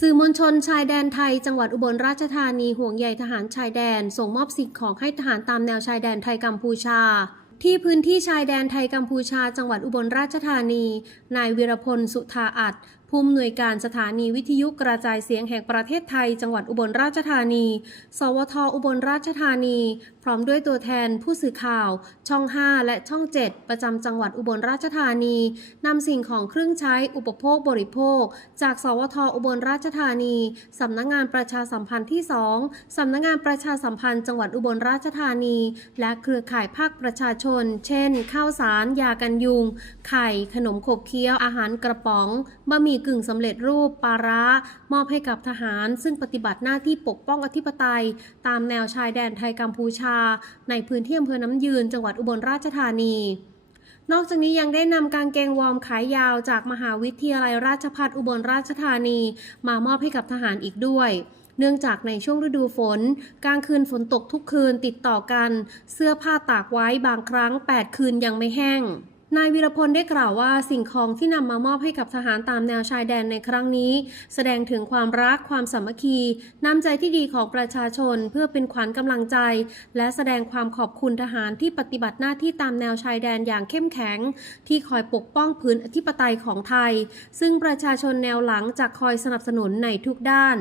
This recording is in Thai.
สื่อมวลชนชายแดนไทย จังหวัดอุบลราชธานีห่วงใยทหารชายแดน ส่งมอบสิ่งของให้ทหารตามแนวชายแดนไทยกัมพูชา ที่พื้นที่ชายแดนไทยกัมพูชา จังหวัดอุบลราชธานี นายวีรพลสุธาอัดผู้อำนวยการสถานีวิทยุกระจายเสียงแห่งประเทศไทย จังหวัดอุบลราชธานี สวทอุบลราชธานี พร้อมด้วยตัวแทนผู้สื่อข่าว ช่อง 5 และช่อง 7 ประจำจังหวัดอุบลราชธานีนำสิ่งของเครื่องใช้อุปโภคบริโภค จาก สวทอุบลราชธานีสำนักงานประชาสัมพันธ์ที่ 2สำนักงานประชาสัมพันธ์จังหวัดอุบลราชธานี และเครือข่ายภาคประชาชน เช่น ข้าวสาร ยากันยุง ไข่ ขนมขบเคี้ยวอาหารกระป๋องบะหมี่กึ่งสำเร็จรูปปาร้ามอบให้กับทหาร ซึ่งปฏิบัติหน้าที่ปกป้องอธิปไตย ตามแนวชายแดนไทยกัมพูชา ในพื้นที่อำเภอน้ำยืน จังหวัดอุบลราชธานีนอกจากนี้ยังได้นำกางเกงวอร์มขายาวจากมหาวิทยาลัยราชภัฏอุบลราชธานี มามอบให้กับทหารอีกด้วย เนื่องจากในช่วงฤดูฝน กลางคืนฝนตกทุกคืนติดต่อกัน เสื้อผ้าตากไว้บางครั้ง 8 คืนยังไม่แห้ง นายวีรพลได้กล่าวว่าสิ่งของที่นำมามอบให้กับทหารตามแนวชายแดนในครั้งนี้ แสดงถึงความรักความสามัคคีน้ำใจที่ดีของประชาชนเพื่อเป็นขวัญกำลังใจ และแสดงความขอบคุณทหารที่ปฏิบัติหน้าที่ตามแนวชายแดนอย่างเข้มแข็ง ที่คอยปกป้องพื้นอธิปไตยของไทย ซึ่งประชาชนแนวหลังจะคอยสนับสนุนในทุกด้าน